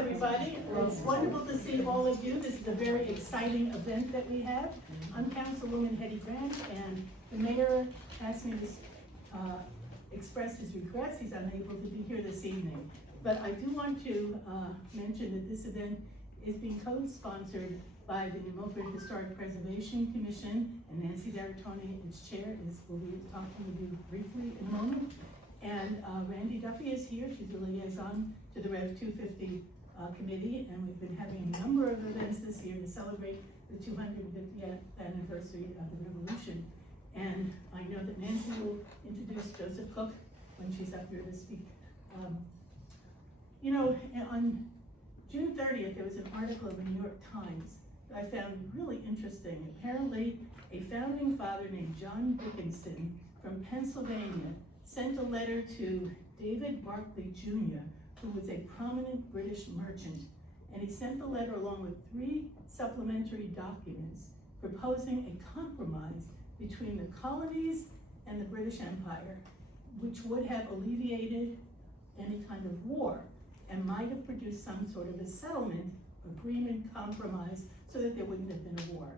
everybody. Well, it's wonderful to see all of you. This is a very exciting event that we have. I'm Councilwoman Hetty Grant, and the mayor asked me to express his regrets. He's unable to be here this evening. But I do want to mention that this event is being co-sponsored by the New Milford Historic Preservation Commission, and Nancy D'Aratoni, its chair, will be talking with you briefly in a moment. And Randy Duffy is here. She's the liaison to the Rev 250 committee, and we've been having a number of events this year to celebrate the 250th anniversary of the Revolution. And I know that Nancy will introduce Joseph Cook when she's up here to speak. You know, on June 30th, there was an article in the New York Times that I found really interesting. Apparently, a founding father named John Dickinson from Pennsylvania sent a letter to David Barclay Jr., who was a prominent British merchant, and he sent the letter along with 3 supplementary documents proposing a compromise between the colonies and the British Empire, which would have alleviated any kind of war and might have produced some sort of a settlement, agreement, compromise, so that there wouldn't have been a war.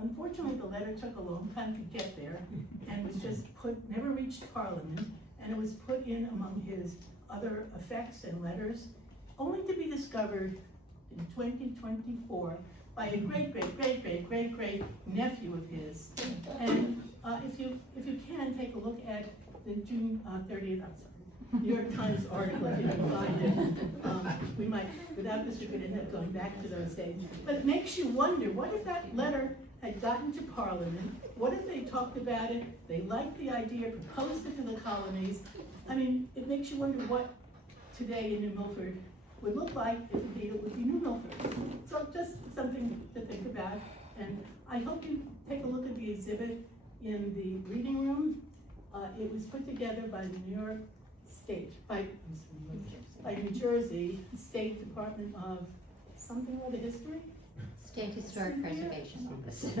Unfortunately, the letter took a long time to get there and was just never reached Parliament, and it was put in among his other effects and letters, only to be discovered in 2024 by a great nephew of his. And if you can, take a look at the June 30th, New York Times article, if you can find it. We might, without this, we could end up going back to those days. But it makes you wonder, what if that letter had gotten to Parliament? What if they talked about it, they liked the idea, proposed it to the colonies? I mean, it makes you wonder what today in New Milford would look like if indeed it would be New Milford. So just something to think about. And I hope you take a look at the exhibit in the reading room. It was put together by the New York State, by New Jersey State Department of something or other history? State Historic Preservation Office.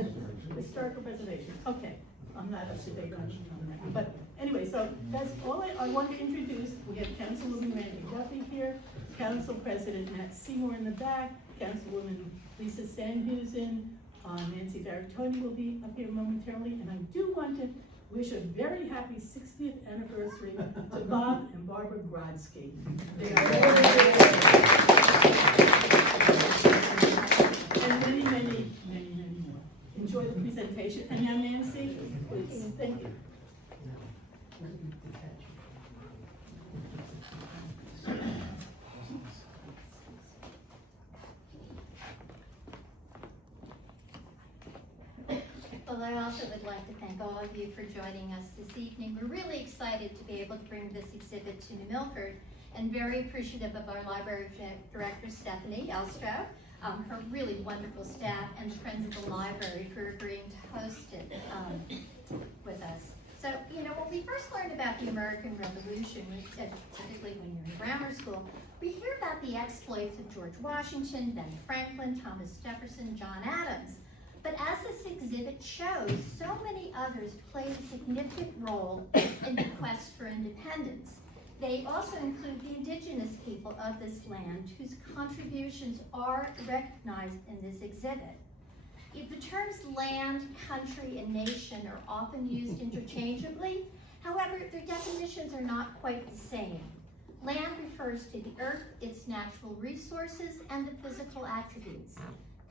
Historical Preservation, okay. I'm not up to date on that. But anyway, so that's all I want to introduce. We have Councilwoman Randy Duffy here, Council President Matt Seymour in the back, Councilwoman Lisa Sandhusen, Nancy D'Aratoni will be up here momentarily, and I do want to wish a very happy 60th anniversary to Bob and Barbara Grodsky. They are and many more. Enjoy the presentation. And now Nancy, please. Thank you. Well, I also would like to thank all of you for joining us this evening. We're really excited to be able to bring this exhibit to New Milford, and very appreciative of our library director, Stephanie Elstrow, her really wonderful staff, and friends of the library for agreeing to host it with us. So, you know, when we first learned about the American Revolution, typically when you're in grammar school, we hear about the exploits of George Washington, Ben Franklin, Thomas Jefferson, John Adams. But as this exhibit shows, so many others played a significant role in the quest for independence. They also include the indigenous people of this land, whose contributions are recognized in this exhibit. If the terms land, country, and nation are often used interchangeably, however, their definitions are not quite the same. Land refers to the earth, its natural resources, and the physical attributes.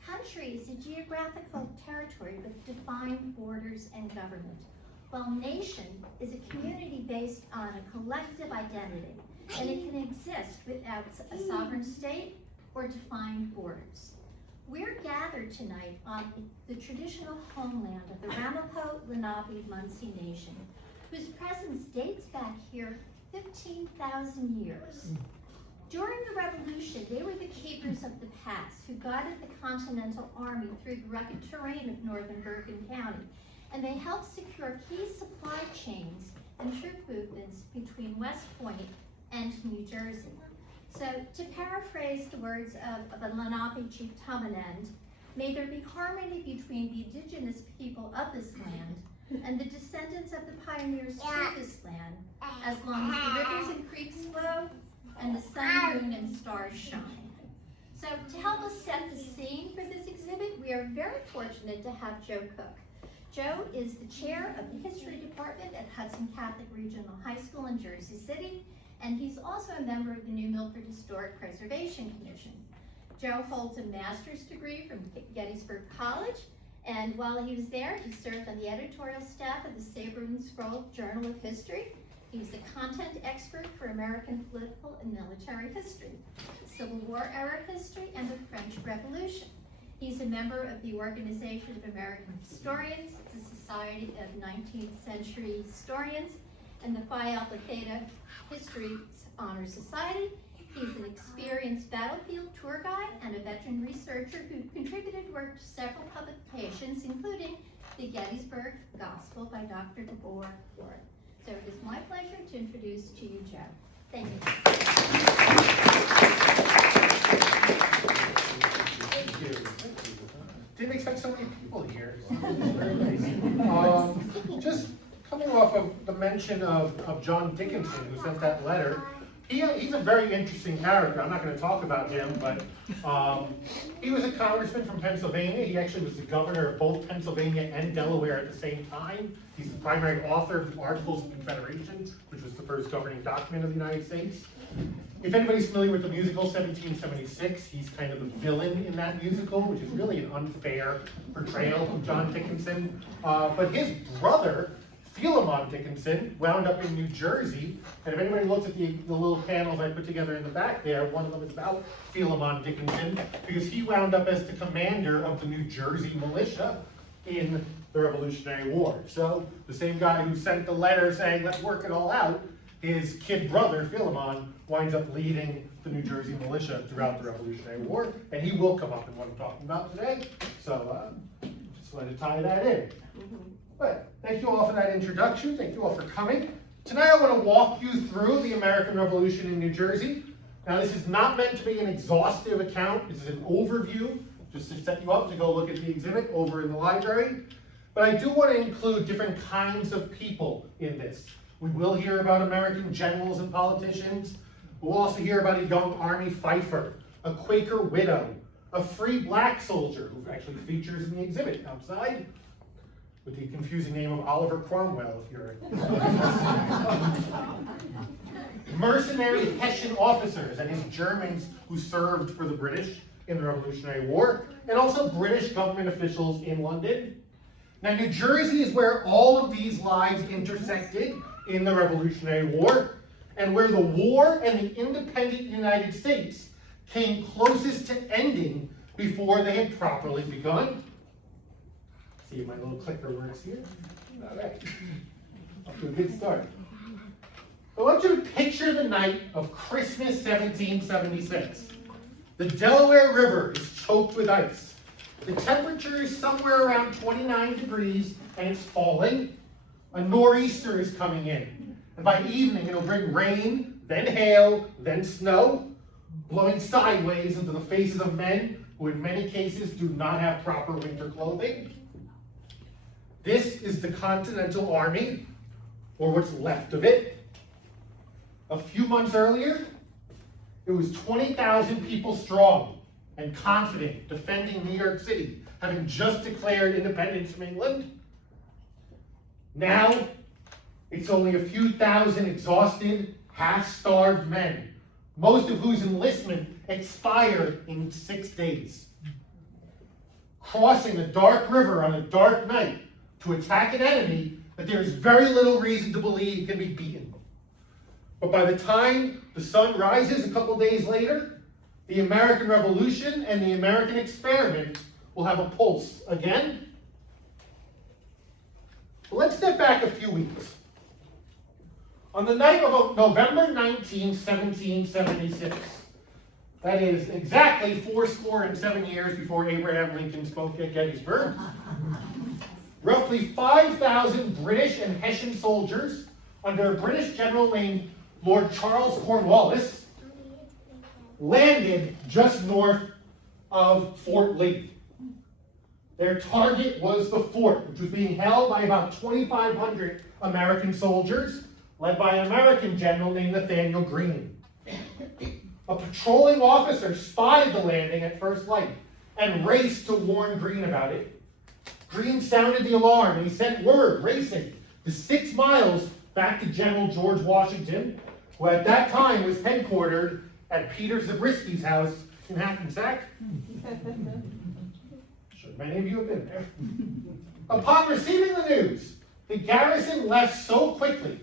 Country is a geographical territory with defined borders and government, while nation is a community based on a collective identity, and it can exist without a sovereign state or defined borders. We're gathered tonight on the traditional homeland of the Ramapo Lenape-Munsee Nation, whose presence dates back here 15,000 years. During the Revolution, they were the keepers of the pass who guided the Continental Army through the rugged terrain of northern Bergen County, and they helped secure key supply chains and troop movements between West Point and New Jersey. So, to paraphrase the words of a Lenape chief Tumanend, may there be harmony between the indigenous people of this land and the descendants of the pioneers to this land, as long as the rivers and creeks flow and the sun, moon, and stars shine. So to help us set the scene for this exhibit, we are very fortunate to have Joe Cook. Joe is the chair of the history department at Hudson Catholic Regional High School in Jersey City, and he's also a member of the New Milford Historic Preservation Commission. Joe holds a master's degree from Gettysburg College, and while he was there, he served on the editorial staff of the Saber and Scroll Journal of History. He was a content expert for American political and military history, Civil War era history, and the French Revolution. He's a member of the Organization of American Historians, the Society of 19th Century Historians, and the Phi Alpha Theta History Honor Society. He's an experienced battlefield tour guide and a veteran researcher who contributed work to several publications, including the Gettysburg Gospel by Dr. DeBoer Ford. So it is my pleasure to introduce to you Joe. Thank you. Thank you. Didn't expect so many people here. Very nice. Just coming off of the mention of John Dickinson, who sent that letter. He's a very interesting character. I'm not going to talk about him, but he was a congressman from Pennsylvania. He actually was the governor of both Pennsylvania and Delaware at the same time. He's the primary author of the Articles of Confederation, which was the first governing document of the United States. If anybody's familiar with the musical 1776, he's kind of the villain in that musical, which is really an unfair portrayal of John Dickinson. But his brother, Philemon Dickinson, wound up in New Jersey, and if anybody looks at the little panels I put together in the back there, one of them is about Philemon Dickinson, because he wound up as the commander of the New Jersey militia in the Revolutionary War. So the same guy who sent the letter saying, let's work it all out, his kid brother, Philemon, winds up leading the New Jersey militia throughout the Revolutionary War, and he will come up in what I'm talking about today. So just wanted to tie that in. But thank you all for that introduction. Thank you all for coming. Tonight I want to walk you through the American Revolution in New Jersey. Now this is not meant to be an exhaustive account. This is an overview, just to set you up to go look at the exhibit over in the library. But I do want to include different kinds of people in this. We will hear about American generals and politicians. We'll also hear about a young Army fifer, a Quaker widow, a free black soldier, who actually features in the exhibit outside, with the confusing name of Oliver Cromwell, if you're mercenary Hessian officers, and his Germans who served for the British in the Revolutionary War, and also British government officials in London. Now, New Jersey is where all of these lives intersected in the Revolutionary War, and where the war and the independent United States came closest to ending before they had properly begun. See if my little clicker works here. All right. Off to a good start. I want you to picture the night of Christmas 1776. The Delaware River is choked with ice. The temperature is somewhere around 29 degrees and it's falling. A nor'easter is coming in. And by evening it'll bring rain, then hail, then snow, blowing sideways into the faces of men who in many cases do not have proper winter clothing. This is the Continental Army, or what's left of it. A few months earlier, it was 20,000 people strong and confident, defending New York City, having just declared independence from England. Now, it's only a few thousand exhausted, half-starved men, most of whose enlistment expired in 6 days. Crossing a dark river on a dark night to attack an enemy that there is very little reason to believe can be beaten. But by the time the sun rises a couple days later, the American Revolution and the American experiment will have a pulse again. But let's step back a few weeks. On the night of November 19, 1776, that is exactly 87 years before Abraham Lincoln spoke at Gettysburg, roughly 5,000 British and Hessian soldiers under a British general named Lord Charles Cornwallis landed just north of Fort Lee. Their target was the fort, which was being held by about 2,500 American soldiers, led by an American general named Nathaniel Greene. A patrolling officer spotted the landing at first light and raced to warn Greene about it. Greene sounded the alarm and he sent word, racing, the 6 miles back to General George Washington, who at that time was headquartered at Peter Zabriskie's house in Hackensack. Sure, many of you have been there. Upon receiving the news, the garrison left so quickly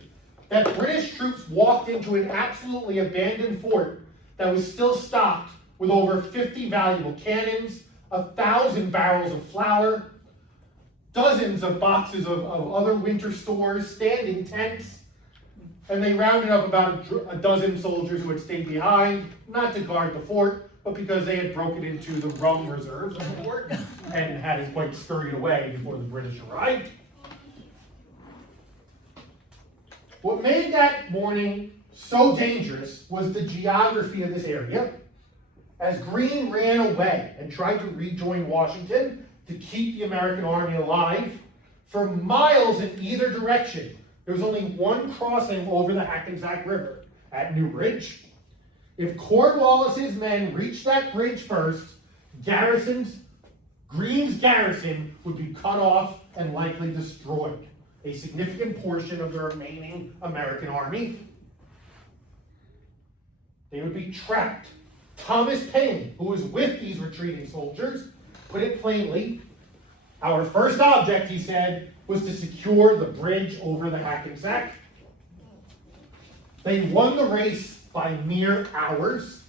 that British troops walked into an absolutely abandoned fort that was still stocked with over 50 valuable cannons, 1,000 barrels of flour, dozens of boxes of other winter stores, standing tents, and they rounded up about a dozen soldiers who had stayed behind, not to guard the fort, but because they had broken into the rum reserves of the fort and had quite scurried away before the British arrived. What made that morning so dangerous was the geography of this area. As Greene ran away and tried to rejoin Washington to keep the American army alive, for miles in either direction, there was only one crossing over the Hackensack River at New Bridge. If Cornwallis's men reached that bridge first, Greene's garrison would be cut off and likely destroyed, a significant portion of the remaining American army. They would be trapped. Thomas Paine, who was with these retreating soldiers, put it plainly, our first object, he said, was to secure the bridge over the Hackensack. They won the race by mere hours.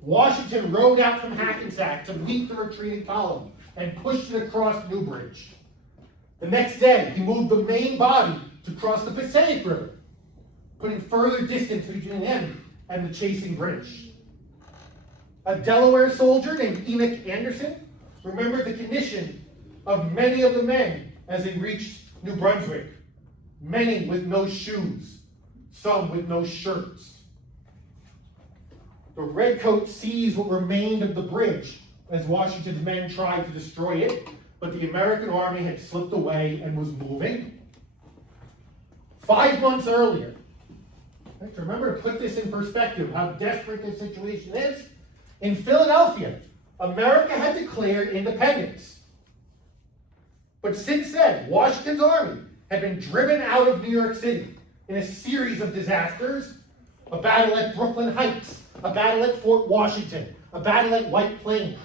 Washington rode out from Hackensack to meet the retreating column and pushed it across New Bridge. The next day, he moved the main body to cross the Passaic River, putting further distance between him and the chasing British. A Delaware soldier named Enoch Anderson remembered the condition of many of the men as they reached New Brunswick, many with no shoes, some with no shirts. The redcoats seized what remained of the bridge as Washington's men tried to destroy it, but the American army had slipped away and was moving. 5 months earlier, to remember to put this in perspective, how desperate this situation is, in Philadelphia, America had declared independence. But since then, Washington's army had been driven out of New York City in a series of disasters: a battle at Brooklyn Heights, a battle at Fort Washington, a battle at White Plains.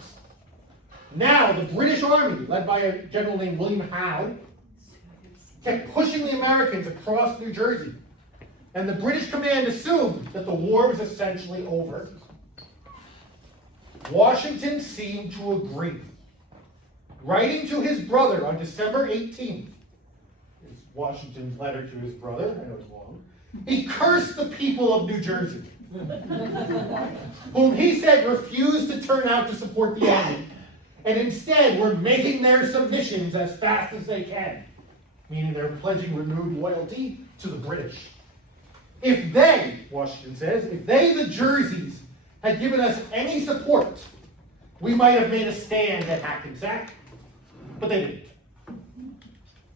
Now, the British Army, led by a general named William Howe, kept pushing the Americans across New Jersey, and the British command assumed that the war was essentially over. Washington seemed to agree. Writing to his brother on December 18th, is Washington's letter to his brother, I know it's long, he cursed the people of New Jersey, whom he said refused to turn out to support the army, and instead were making their submissions as fast as they can, meaning they're pledging renewed loyalty to the British. If they, Washington says, if they, the Jerseys, had given us any support, we might have made a stand at Hackensack, but they didn't.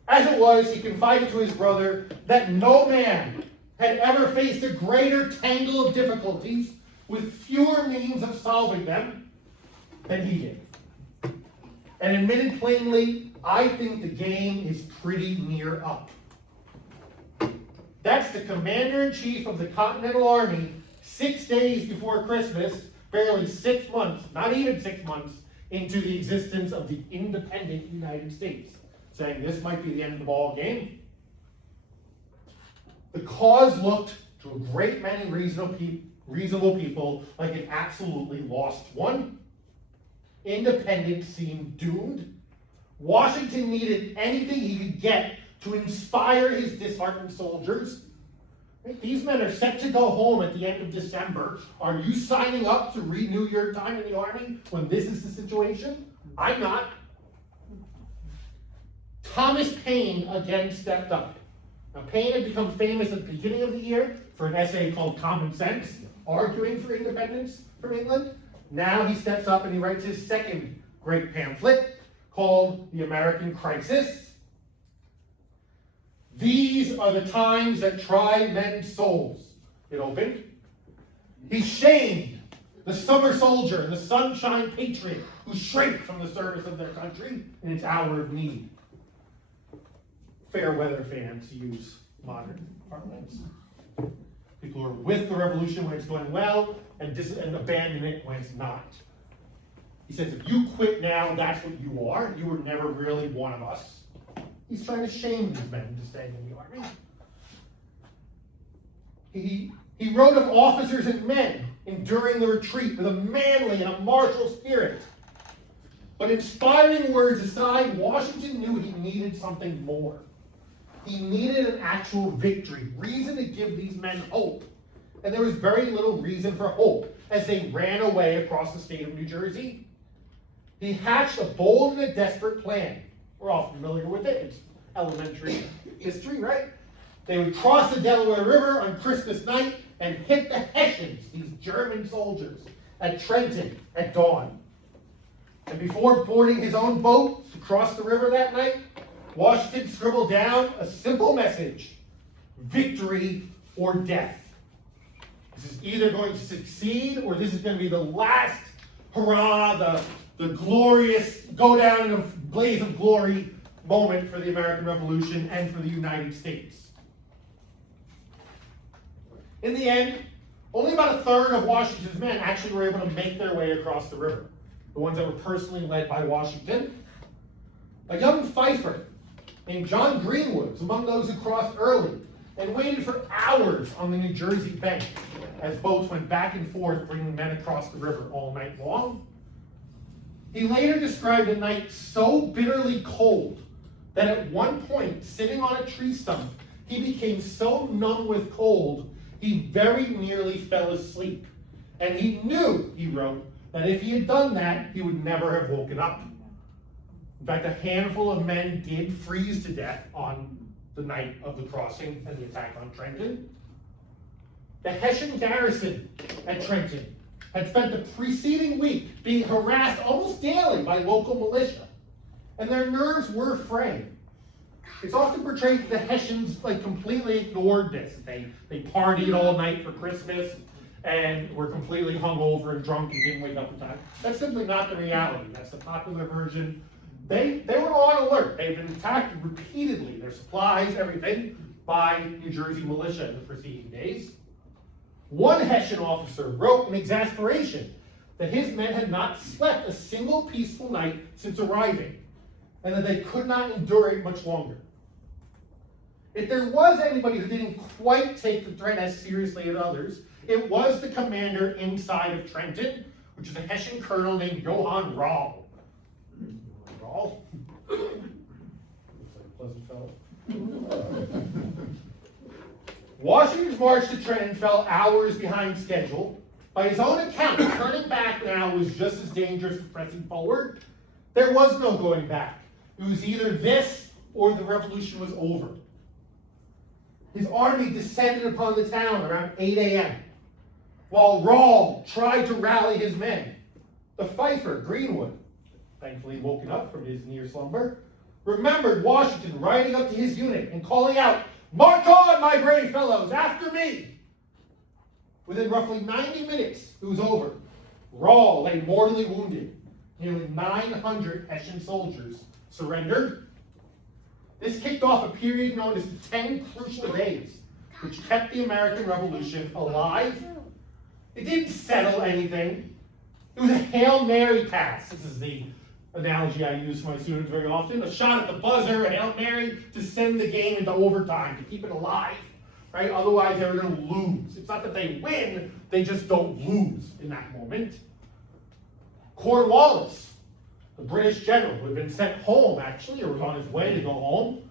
As it was, he confided to his brother that no man had ever faced a greater tangle of difficulties with fewer means of solving them than he did. And admitted plainly, I think the game is pretty near up. That's the commander-in-chief of the Continental Army 6 days before Christmas, barely 6 months, not even 6 months, into the existence of the independent United States, saying this might be the end of the ball game. The cause looked to a great many reasonable people like an absolutely lost one. Independence seemed doomed. Washington needed anything he could get to inspire his disheartened soldiers. These men are set to go home at the end of December. Are you signing up to renew your time in the army when this is the situation? I'm not. Thomas Paine again stepped up. Now, Paine had become famous at the beginning of the year for an essay called Common Sense, arguing for independence from England. Now he steps up and he writes his second great pamphlet called The American Crisis. These are the times that try men's souls, it opened. He shamed the summer soldier and the sunshine patriot who shrink from the service of their country in its hour of need. Fair weather fans, to use modern parlance. People who are with the revolution when it's going well and abandon it when it's not. He says, if you quit now, that's what you are. You were never really one of us. He's trying to shame these men into staying in the army. He wrote of officers and men enduring the retreat with a manly and a martial spirit. But inspiring words aside, Washington knew he needed something more. He needed an actual victory, reason to give these men hope. And there was very little reason for hope as they ran away across the state of New Jersey. He hatched a bold and a desperate plan. We're all familiar with it. It's elementary history, right? They would cross the Delaware River on Christmas night and hit the Hessians, these German soldiers, at Trenton at dawn. And before boarding his own boat to cross the river that night, Washington scribbled down a simple message: victory or death. This is either going to succeed or this is going to be the last hurrah, the glorious, go down in a blaze of glory moment for the American Revolution and for the United States. In the end, only about a third of Washington's men actually were able to make their way across the river. The ones that were personally led by Washington. A young fifer named John Greenwood was among those who crossed early and waited for hours on the New Jersey bank as boats went back and forth bringing men across the river all night long. He later described a night so bitterly cold that at one point, sitting on a tree stump, he became so numb with cold, he very nearly fell asleep. And he knew, he wrote, that if he had done that, he would never have woken up. In fact, a handful of men did freeze to death on the night of the crossing and the attack on Trenton. The Hessian garrison at Trenton had spent the preceding week being harassed almost daily by local militia, and their nerves were frayed. It's often portrayed that the Hessians completely ignored this. They partied all night for Christmas and were completely hungover and drunk and didn't wake up in time. That's simply not the reality. That's the popular version. They were on alert. They've been attacked repeatedly, their supplies, everything, by New Jersey militia in the preceding days. One Hessian officer wrote in exasperation that his men had not slept a single peaceful night since arriving, and that they could not endure it much longer. If there was anybody who didn't quite take the threat as seriously as others, it was the commander inside of Trenton, which is a Hessian colonel named Johann Rahl. Rahl? Looks like a pleasant fellow. Washington's march to Trenton fell hours behind schedule. By his own account, turning back now was just as dangerous as pressing forward. There was no going back. It was either this or the revolution was over. His army descended upon the town around 8 a.m. While Rahl tried to rally his men, the fifer, Greenwood, thankfully woken up from his near slumber, remembered Washington riding up to his unit and calling out, "March on, my brave fellows, after me!" Within roughly 90 minutes, it was over. Rahl lay mortally wounded. Nearly 900 Hessian soldiers surrendered. This kicked off a period known as the 10 crucial days, which kept the American Revolution alive. It didn't settle anything. It was a Hail Mary pass. This is the analogy I use for my students very often. A shot at the buzzer, a Hail Mary to send the game into overtime, to keep it alive, right? Otherwise, they were going to lose. It's not that they win, they just don't lose in that moment. Cornwallis, the British general who had been sent home, actually, or was on his way to go home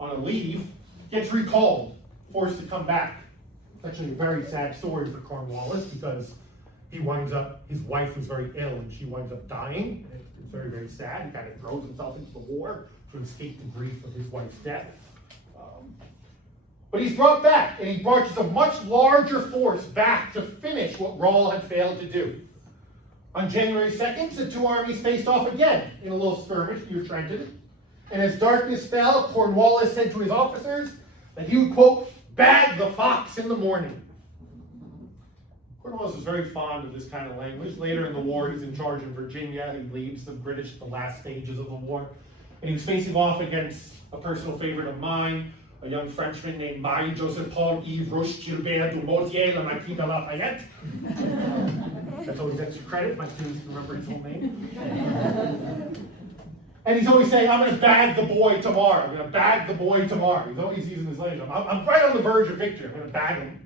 on a leave, gets recalled, forced to come back. It's actually a very sad story for Cornwallis because he winds up, his wife was very ill and she winds up dying. It's very, very sad. He kind of throws himself into the war to escape the grief of his wife's death. But he's brought back and he marches a much larger force back to finish what Rahl had failed to do. On January 2nd, the two armies faced off again in a little skirmish near Trenton. And as darkness fell, Cornwallis said to his officers that he would, quote, "bag the fox in the morning." Cornwallis was very fond of this kind of language. Later in the war, he's in charge in Virginia. He leads the British at the last stages of the war. And he was facing off against a personal favorite of mine, a young Frenchman named Marie-Joseph Paul-Yves Roche-Gilbert du Motier, Le Marquis de Lafayette. That's always extra credit. My students can remember his whole name. And he's always saying, I'm going to bag the boy tomorrow. I'm going to bag the boy tomorrow. He's always using this language. I'm right on the verge of victory. I'm going to bag him.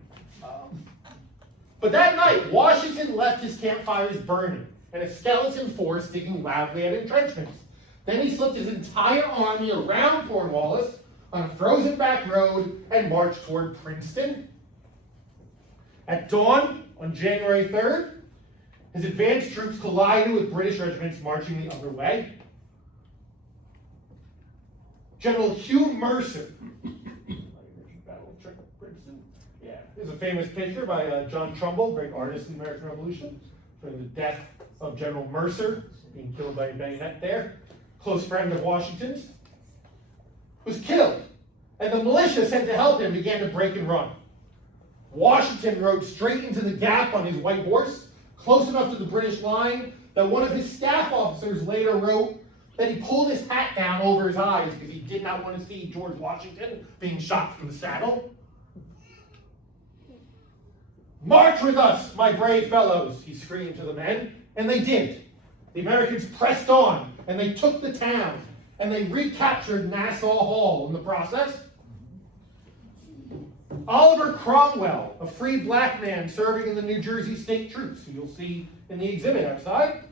But that night, Washington left his campfires burning and a skeleton force digging loudly at entrenchments. Then he slipped his entire army around Cornwallis on a frozen back road and marched toward Princeton. At dawn on January 3rd, his advanced troops collided with British regiments marching the other way. General Hugh Mercer, there's a famous picture by John Trumbull, great artist in the American Revolution, showing the death of General Mercer, being killed by a bayonet there. Close friend of Washington's, was killed, and the militia sent to help him began to break and run. Washington rode straight into the gap on his white horse, close enough to the British line that one of his staff officers later wrote that he pulled his hat down over his eyes because he did not want to see George Washington being shot from the saddle. March with us, my brave fellows, he screamed to the men, and they did. The Americans pressed on, and they took the town, and they recaptured Nassau Hall in the process. Oliver Cromwell, a free black man serving in the New Jersey state troops, who you'll see in the exhibit outside,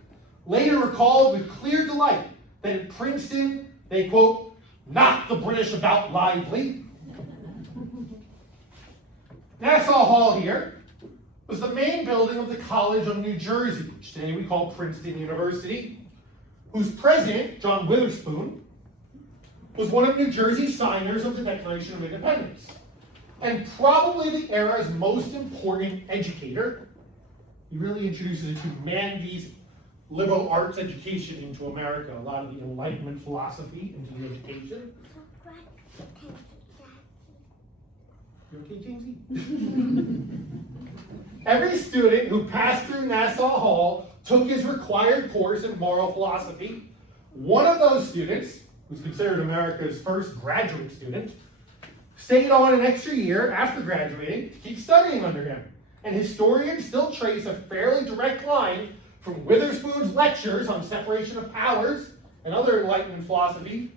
later recalled with clear delight that in Princeton, they, quote, knocked the British about lively. Nassau Hall here was the main building of the College of New Jersey, which today we call Princeton University, whose president, John Witherspoon, was one of New Jersey's signers of the Declaration of Independence, and probably the era's most important educator. He really introduces a humanities, liberal arts education into America, a lot of the Enlightenment philosophy into the education. You okay, Jamesy? Every student who passed through Nassau Hall took his required course in moral philosophy. One of those students, who's considered America's first graduate student, stayed on an extra year after graduating to keep studying under him. And historians still trace a fairly direct line from Witherspoon's lectures on separation of powers and other Enlightenment philosophy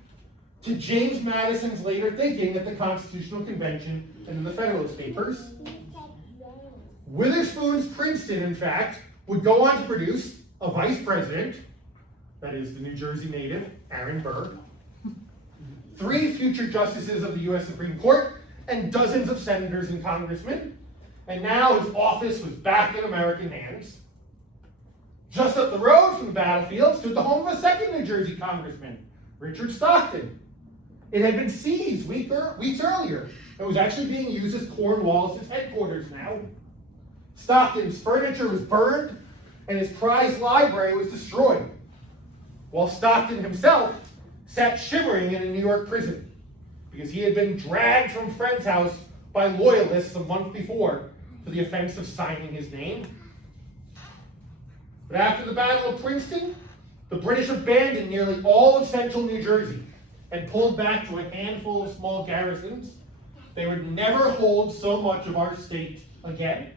to James Madison's later thinking at the Constitutional Convention and in the Federalist Papers. Witherspoon's Princeton, in fact, would go on to produce a vice president, that is the New Jersey native, Aaron Burr, 3 future justices of the U.S. Supreme Court, and dozens of senators and congressmen. And now his office was back in American hands. Just up the road from the battlefield stood the home of a second New Jersey congressman, Richard Stockton. It had been seized weeks earlier and was actually being used as Cornwallis' headquarters now. Stockton's furniture was burned and his prized library was destroyed, while Stockton himself sat shivering in a New York prison because he had been dragged from a friend's house by loyalists a month before for the offense of signing his name. But after the Battle of Princeton, the British abandoned nearly all of central New Jersey and pulled back to a handful of small garrisons. They would never hold so much of our state again.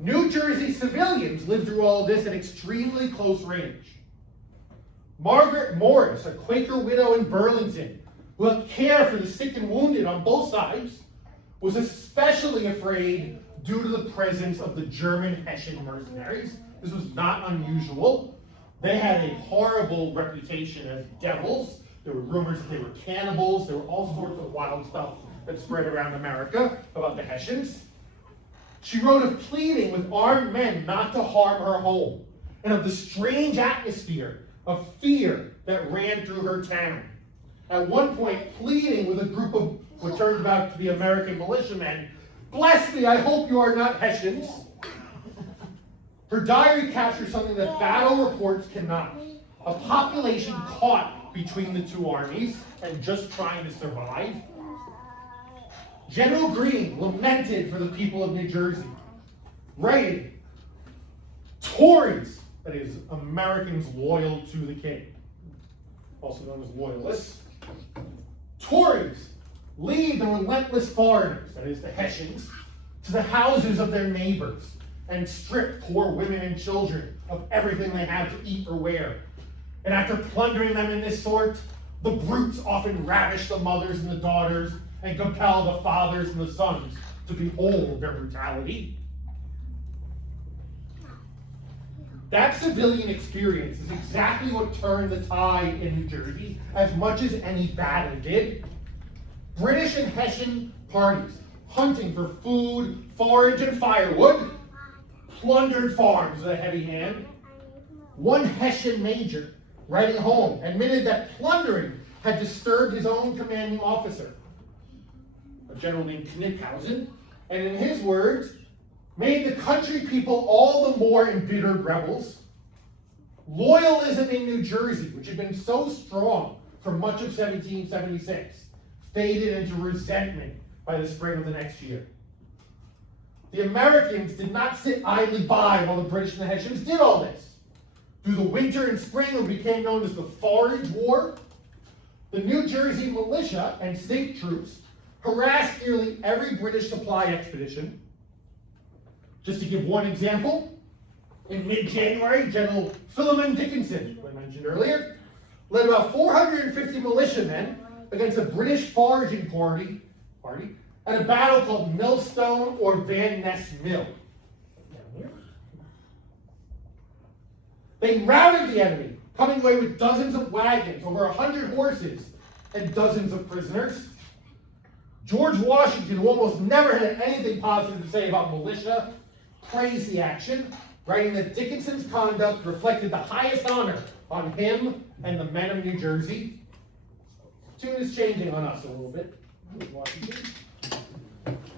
New Jersey civilians lived through all of this at extremely close range. Margaret Morris, a Quaker widow in Burlington, who helped care for the sick and wounded on both sides, was especially afraid due to the presence of the German Hessian mercenaries. This was not unusual. They had a horrible reputation as devils. There were rumors that they were cannibals. There were all sorts of wild stuff that spread around America about the Hessians. She wrote of pleading with armed men not to harm her home, and of the strange atmosphere of fear that ran through her town. At one point, pleading with a group of what turned out to be American militiamen, "Bless me, I hope you are not Hessians." Her diary captures something that battle reports cannot. A population caught between the two armies and just trying to survive. General Greene lamented for the people of New Jersey. writing, Tories, that is, Americans loyal to the king, also known as loyalists, Tories lead the relentless foreigners, that is, the Hessians, to the houses of their neighbors and strip poor women and children of everything they have to eat or wear. And after plundering them in this sort, the brutes often ravish the mothers and the daughters and compel the fathers and the sons to behold their brutality. That civilian experience is exactly what turned the tide in New Jersey as much as any battle did. British and Hessian parties hunting for food, forage, and firewood plundered farms with a heavy hand. One Hessian major, writing home, admitted that plundering had disturbed his own commanding officer, a general named Kniphausen, and in his words, made the country people all the more embittered rebels. Loyalism in New Jersey, which had been so strong for much of 1776, faded into resentment by the spring of the next year. The Americans did not sit idly by while the British and the Hessians did all this. Through the winter and spring of what became known as the Forage War, the New Jersey militia and state troops harassed nearly every British supply expedition. Just to give one example, in mid-January, General Philemon Dickinson, who I mentioned earlier, led about 450 militiamen against a British foraging party at a battle called Millstone or Van Ness Mill. They routed the enemy, coming away with dozens of wagons, over 100 horses, and dozens of prisoners. George Washington, who almost never had anything positive to say about militia, praised the action, writing that Dickinson's conduct reflected the highest honor on him and the men of New Jersey. Tune is changing on us a little bit. Washington.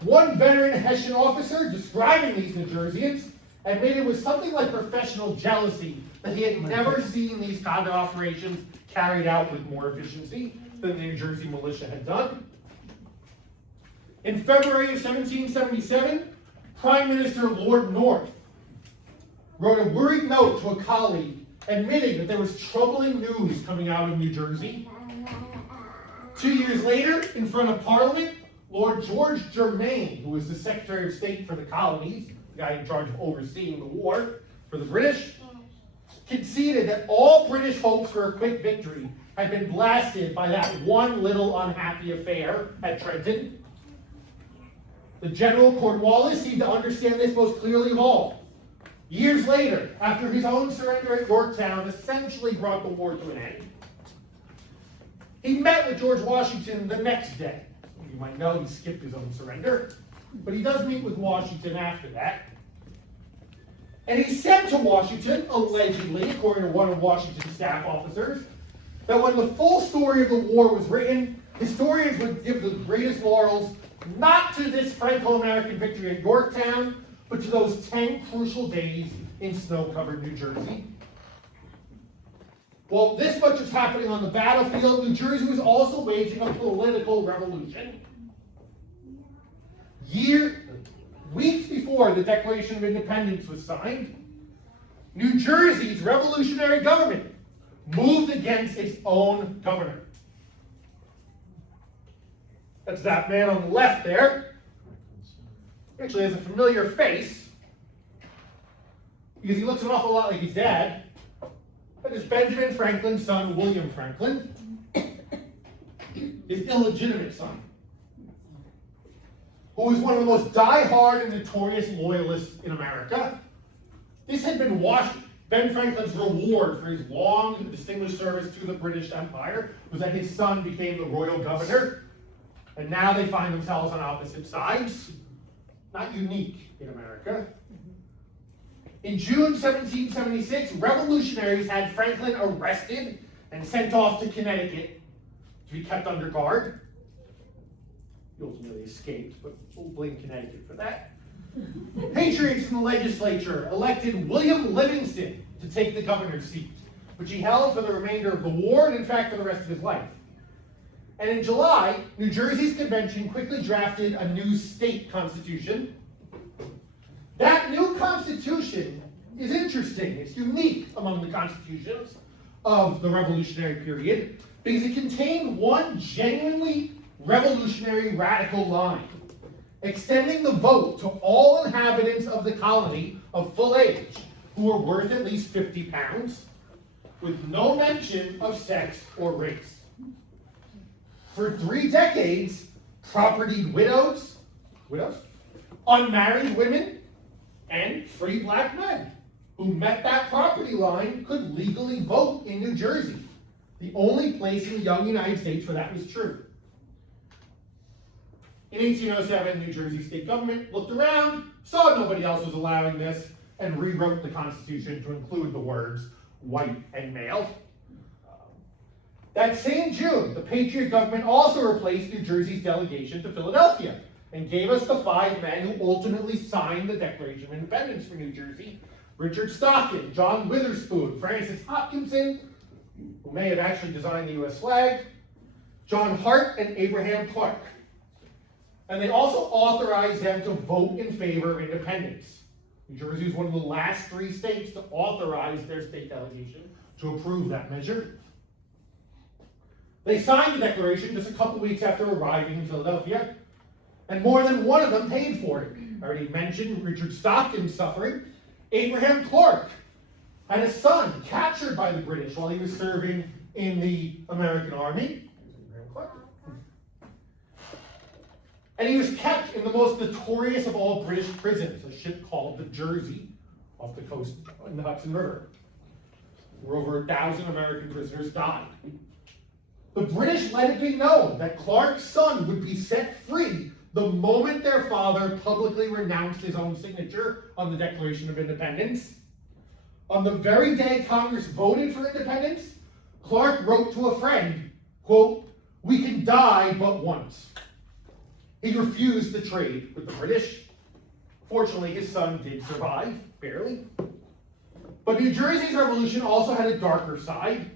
One veteran Hessian officer describing these New Jerseyans admitted with something like professional jealousy that he had never seen these kind of operations carried out with more efficiency than the New Jersey militia had done. In February of 1777, Prime Minister Lord North wrote a worried note to a colleague admitting that there was troubling news coming out of New Jersey. 2 years later, in front of Parliament, Lord George Germain, who was the Secretary of State for the colonies, the guy in charge of overseeing the war for the British, conceded that all British hopes for a quick victory had been blasted by that one little unhappy affair at Trenton. The General Cornwallis seemed to understand this most clearly of all. Years later, after his own surrender at Yorktown essentially brought the war to an end, he met with George Washington the next day. You might know he skipped his own surrender, but he does meet with Washington after that. And he said to Washington, allegedly, according to one of Washington's staff officers, that when the full story of the war was written, historians would give the greatest laurels not to this Franco-American victory at Yorktown, but to those 10 crucial days in snow-covered New Jersey. While this much was happening on the battlefield, New Jersey was also waging a political revolution. Weeks before the Declaration of Independence was signed, New Jersey's revolutionary government moved against its own governor. That's that man on the left there. He actually has a familiar face because he looks an awful lot like his dad. That is Benjamin Franklin's son, William Franklin, his illegitimate son, who was one of the most die-hard and notorious loyalists in America. This had been Ben Franklin's reward for his long and distinguished service to the British Empire, was that his son became the royal governor, and now they find themselves on opposite sides. Not unique in America. In June 1776, revolutionaries had Franklin arrested and sent off to Connecticut to be kept under guard. He ultimately escaped, but we'll blame Connecticut for that. Patriots in the legislature elected William Livingston to take the governor's seat, which he held for the remainder of the war and in fact for the rest of his life. And in July, New Jersey's convention quickly drafted a new state constitution. That new interesting, it's unique among the constitutions of the Revolutionary period because it contained one genuinely revolutionary radical line, extending the vote to all inhabitants of the colony of full age who were worth at least 50 pounds, with no mention of sex or race. For 3 decades, propertied widows, unmarried women, and free black men who met that property line could legally vote in New Jersey, the only place in the young United States where that was true. In 1807, New Jersey state government looked around, saw nobody else was allowing this, and rewrote the Constitution to include the words white and male. That same June, the Patriot government also replaced New Jersey's delegation to Philadelphia and gave us the 5 men who ultimately signed the Declaration of Independence for New Jersey: Richard Stockton, John Witherspoon, Francis Hopkinson, who may have actually designed the U.S. flag, John Hart, and Abraham Clark. And they also authorized them to vote in favor of independence. New Jersey was one of the last 3 states to authorize their state delegation to approve that measure. They signed the Declaration just a couple weeks after arriving in Philadelphia, and more than one of them paid for it. I already mentioned Richard Stockton's suffering. Abraham Clark had a son captured by the British while he was serving in the American Army. And he was kept in the most notorious of all British prisons, a ship called the Jersey, off the coast in the Hudson River, where over 1,000 American prisoners died. The British let it be known that Clark's son would be set free the moment their father publicly renounced his own signature on the Declaration of Independence. On the very day Congress voted for independence, Clark wrote to a friend, quote, "We can die but once." He refused to trade with the British. Fortunately, his son did survive, barely. But New Jersey's revolution also had a darker side.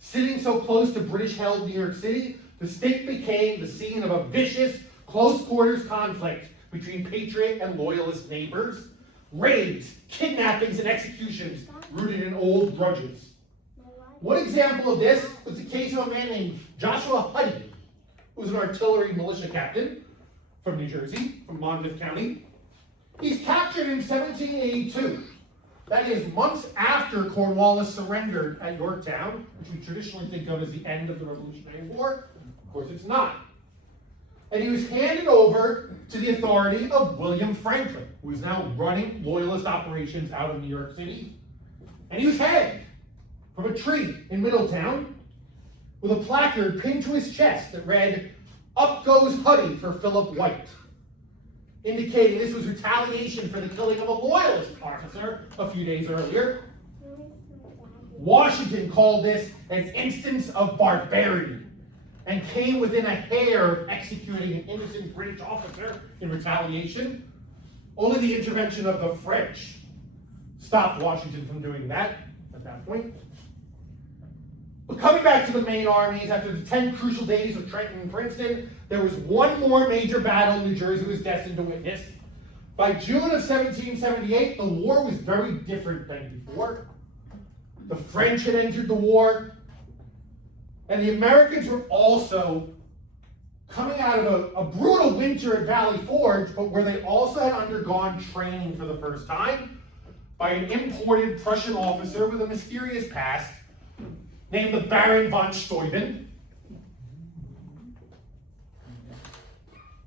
Sitting so close to British-held New York City, the state became the scene of a vicious, close-quarters conflict between patriot and loyalist neighbors. Raids, kidnappings, and executions rooted in old grudges. One example of this was the case of a man named Joshua Huddy, who was an artillery militia captain from New Jersey, from Monmouth County. He's captured in 1782. That is months after Cornwallis surrendered at Yorktown, which we traditionally think of as the end of the Revolutionary War. Of course, it's not. And he was handed over to the authority of William Franklin, who is now running loyalist operations out of New York City. And he was hanged from a tree in Middletown with a placard pinned to his chest that read, "Up goes Huddy for Philip White," indicating this was retaliation for the killing of a loyalist officer a few days earlier. Washington called this an instance of barbarity and came within a hair of executing an innocent British officer in retaliation. Only the intervention of the French stopped Washington from doing that at that point. But coming back to the main armies, after the 10 crucial days of Trenton and Princeton, there was one more major battle New Jersey was destined to witness. By June of 1778, the war was very different than before. The French had entered the war, and the Americans were also coming out of a brutal winter at Valley Forge, but where they also had undergone training for the first time by an imported Prussian officer with a mysterious past named the Baron von Steuben.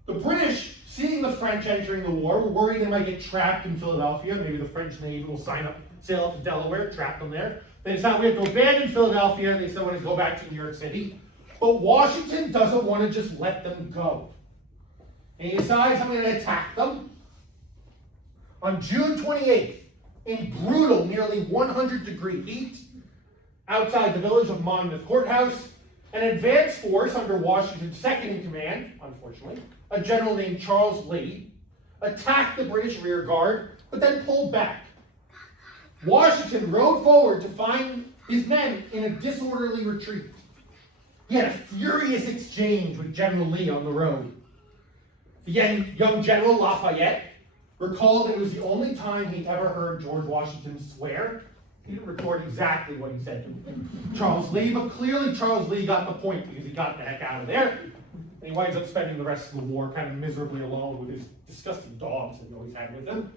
The British, seeing the French entering the war, were worried they might get trapped in Philadelphia. Maybe the French Navy will sail up to Delaware, trap them there. They decided we have to abandon Philadelphia. They said we want to go back to New York City. But Washington doesn't want to just let them go. And he decides I'm going to attack them. On June 28th, in brutal, nearly 100-degree heat, outside the village of Monmouth Courthouse, an advance force under Washington's second in command, unfortunately, a general named Charles Lee, attacked the British rear guard, but then pulled back. Washington rode forward to find his men in a disorderly retreat. He had a furious exchange with General Lee on the road. The young General Lafayette recalled that it was the only time he ever heard George Washington swear. He didn't record exactly what he said to Charles Lee, but clearly Charles Lee got the point because he got the heck out of there. And he winds up spending the rest of the war kind of miserably alone with his disgusting dogs that he always had with him.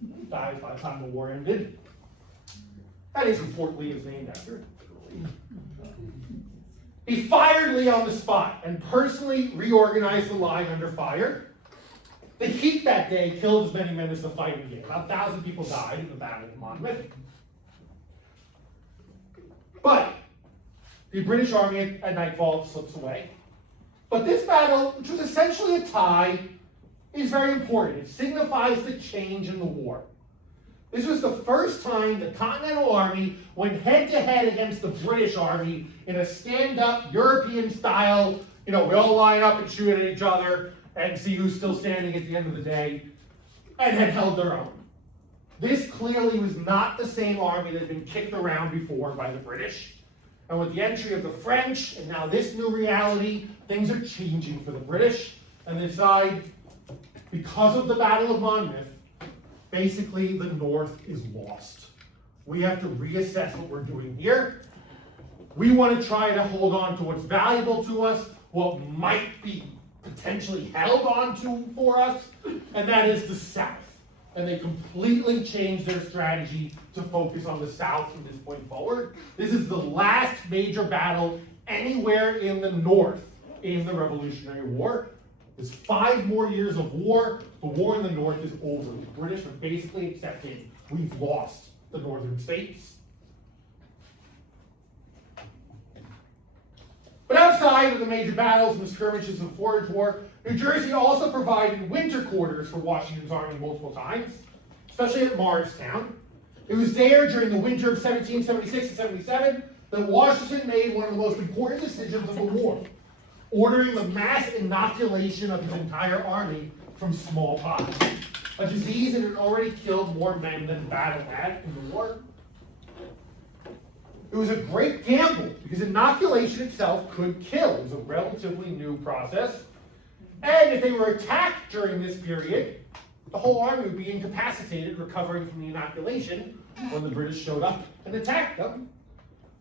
He dies by the time the war ended. That is who Fort Lee is named after. He fired Lee on the spot and personally reorganized the line under fire. The heat that day killed as many men as the fighting did. About 1,000 people died in the Battle of Monmouth. But the British Army at nightfall slips away. But this battle, which was essentially a tie, is very important. It signifies the change in the war. This was the first time the Continental Army went head-to-head against the British Army in a stand-up European style. You know, we all line up and shoot at each other and see who's still standing at the end of the day, and had held their own. This clearly was not the same army that had been kicked around before by the British. And with the entry of the French, and now this new reality, things are changing for the British, and they decide, because of the Battle of Monmouth, basically the North is lost. We have to reassess what we're doing here. We want to try to hold on to what's valuable to us, what might be potentially held on to for us, and that is the South. And they completely changed their strategy to focus on the South from this point forward. This is the last major battle anywhere in the North in the Revolutionary War. There's 5 more years of war. The war in the North is over. The British have basically accepted we've lost the northern states. But outside of the major battles and the skirmishes of the Forage War, New Jersey also provided winter quarters for Washington's army multiple times, especially at Morristown. It was there during the winter of 1776 and 77 that Washington made one of the most important decisions of the war, ordering the mass inoculation of his entire army from smallpox, a disease that had already killed more men than the battle had in the war. It was a great gamble because inoculation itself could kill. It was a relatively new process. And if they were attacked during this period, the whole army would be incapacitated, recovering from the inoculation when the British showed up and attacked them.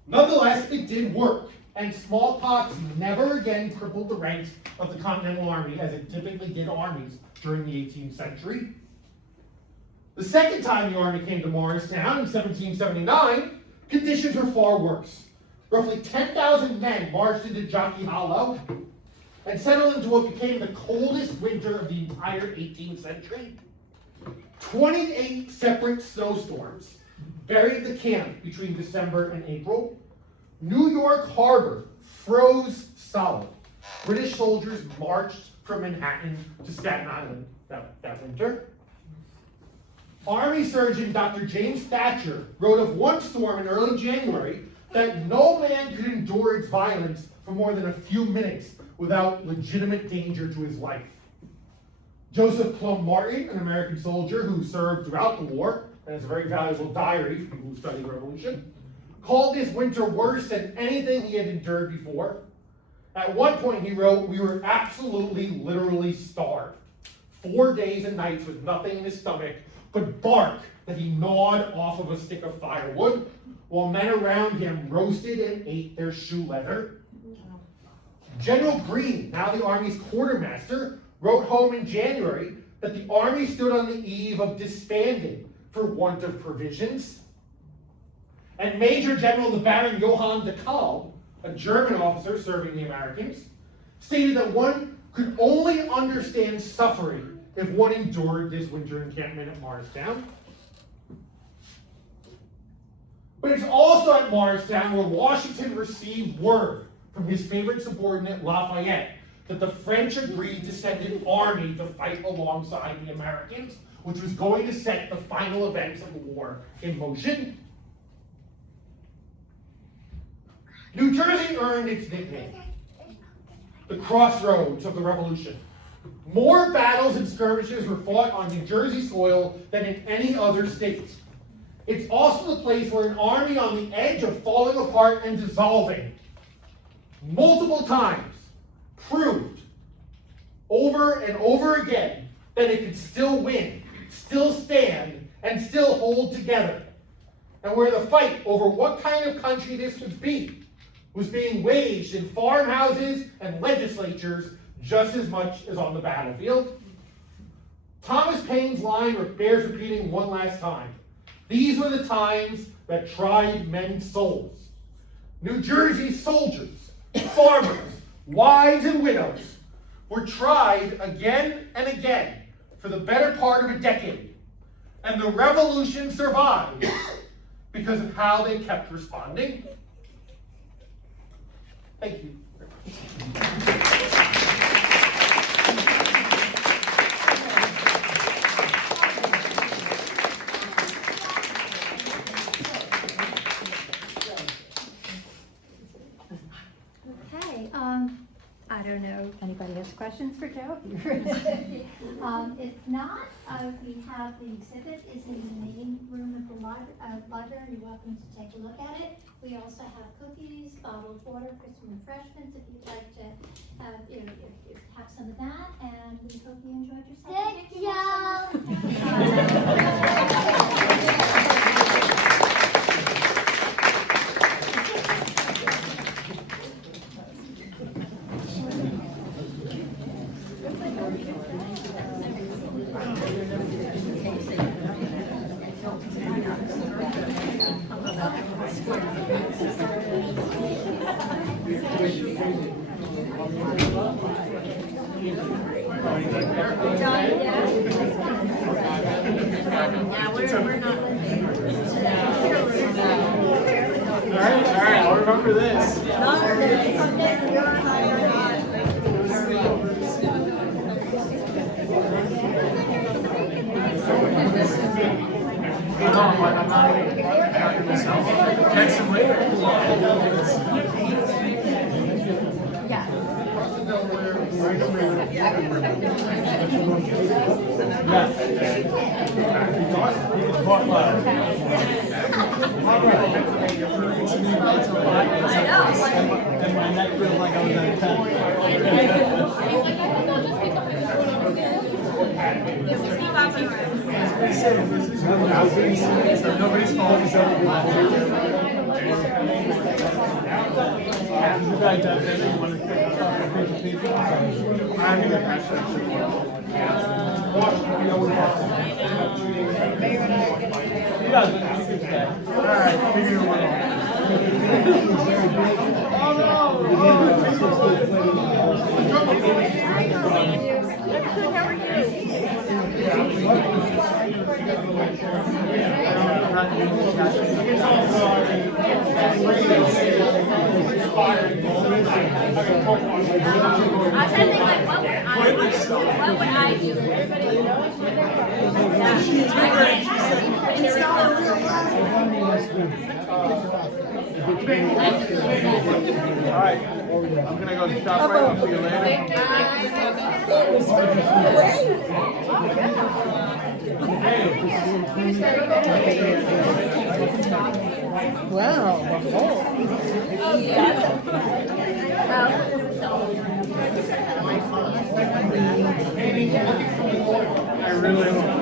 Nonetheless, it did work, and smallpox never again crippled the ranks of the Continental Army as it typically did armies during the 18th century. The second time the army came to Morristown in 1779, conditions were far worse. Roughly 10,000 men marched into Jockey Hollow and settled into what became the coldest winter of the entire 18th century. 28 separate snowstorms buried the camp between December and April. New York Harbor froze solid. British soldiers marched from Manhattan to Staten Island that winter. Army surgeon Dr. James Thatcher wrote of one storm in early January that no man could endure its violence for more than a few minutes without legitimate danger to his life. Joseph Plum Martin, an American soldier who served throughout the war, and has a very valuable diary for people who study the Revolution, called this winter worse than anything he had endured before. At one point he wrote, "We were absolutely, literally starved. 4 days and nights with nothing in his stomach but bark that he gnawed off of a stick of firewood, while men around him roasted and ate their shoe leather." General Greene, now the Army's quartermaster, wrote home in January that the Army stood on the eve of disbanding for want of provisions. And Major General the Baron Johann de Kalb, a German officer serving the Americans, stated that one could only understand suffering if one endured this winter encampment at Morristown. But it's also at Morristown where Washington received word from his favorite subordinate, Lafayette, that the French agreed to send an army to fight alongside the Americans, which was going to set the final events of the war in motion. New Jersey earned its nickname, the crossroads of the Revolution. More battles and skirmishes were fought on New Jersey soil than in any other state. It's also the place where an army on the edge of falling apart and dissolving multiple times proved over and over again that it could still win, still stand and still hold together, and where the fight over what kind of country this would be was being waged in farmhouses and legislatures just as much as on the battlefield. Thomas Paine's line bears repeating one last time. These were the times that tried men's souls. New Jersey soldiers, farmers, wives, and widows were tried again and again for the better part of a decade, and the revolution survived because of how they kept responding. Thank you. Okay, I don't know if anybody has questions for Joe. If not, we have the exhibit is in the main room of the library. You're welcome to take a look at it. We also have cookies, bottled water for some refreshments if you'd like to have some of that. And we hope you enjoyed your All right, I'll remember this. I'm not myself. Text him later. And my neck feels like I was at a 10. Nobody's fault. You guys have been, you want to talk a piece of paper? I'm going to catch that shit. You guys look pretty good today. All right, figure it out. I'm trying to think like what would I do? All right, I'm gonna go to the shop right now. See you later. Wow. I really